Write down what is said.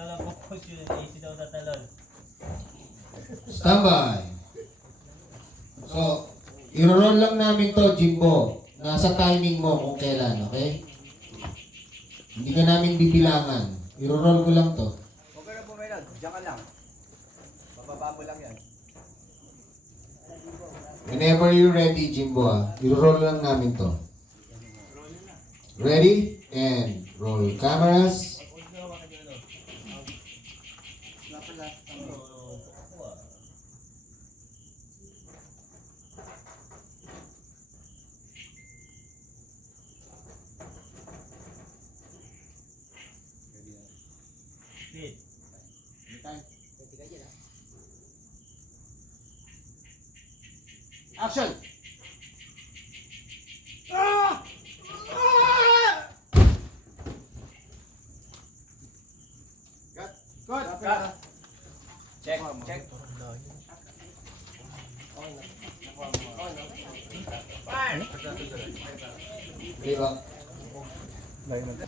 daw lang focus yun. Easy daw tatalon. Standby. So, i-roll lang namin to, Jimbo. Nasa timing mo kung kailan, okay? Hindi ka namin bibilangan. I-roll ko lang to. Huwag ka na pumayag. Diyan ka lang. Bababa mo lang yan. Whenever you're ready, Jimbo, i-roll lang namin to. Ready? And roll cameras. Speed. Action! Good. Cut. Check. Check. Di ba? Playback mo.